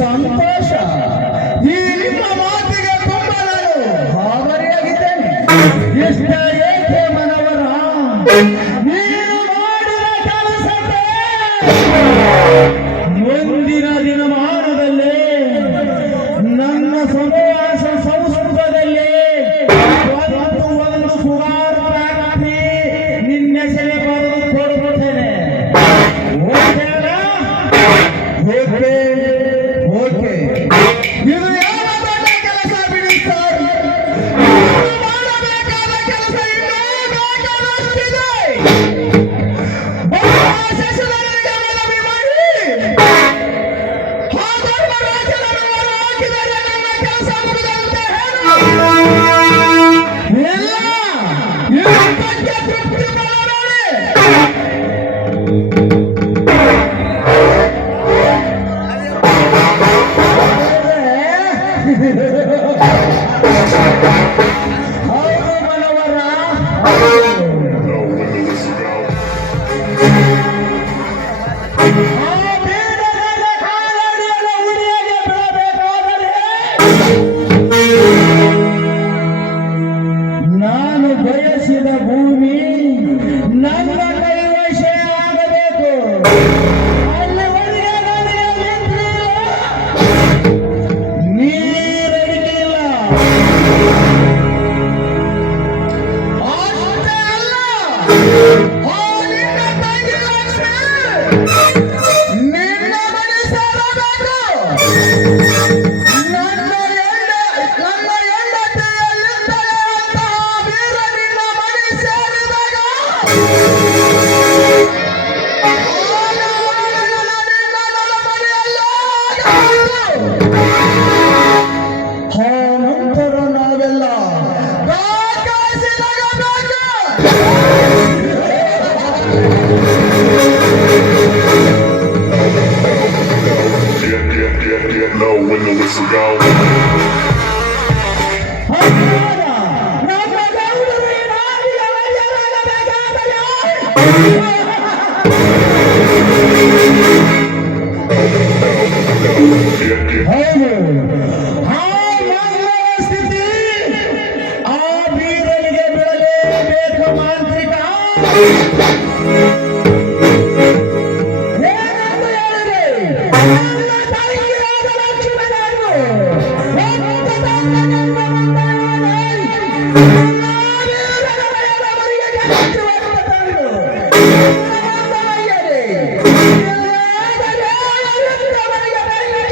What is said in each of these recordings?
ಸಂತೋಷ. ಈ ನಿಮ್ಮ ಮಾತಿಗೆ ತುಂಬ ನಾನು ಹಾವರಿಯಾಗಿದ್ದೇನೆ. ಇಷ್ಟೇ ಏಕೆ ಮನವರ? ನೀನು ಮಾಡಿದ ಕೆಲಸಕ್ಕೆ ಮುಂದಿನ ದಿನಮಾನದಲ್ಲಿ ನನ್ನ ಸಮಯ Thank you. know when the whistle go. Yeah, yeah.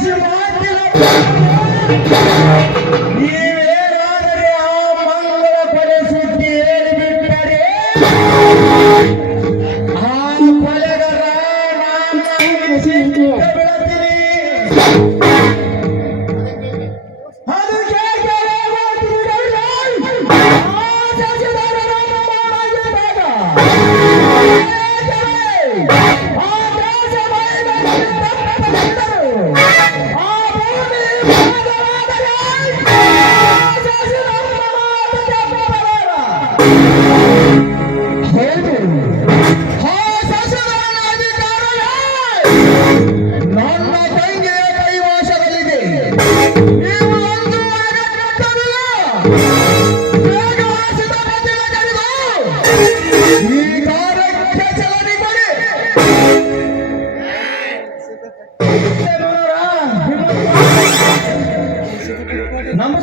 आशीर्वाद दिला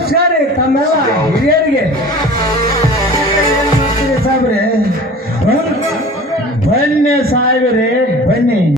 ನಮಸ್ಕಾರ ತಮ್ಮೆಲ್ಲ ಹಿರಿಯರಿಗೆ. ಸಾಹೇಬ್ರೆ? ಬನ್ನಿ ಸಾಹೇಬ್ರೆ ಬನ್ನಿ.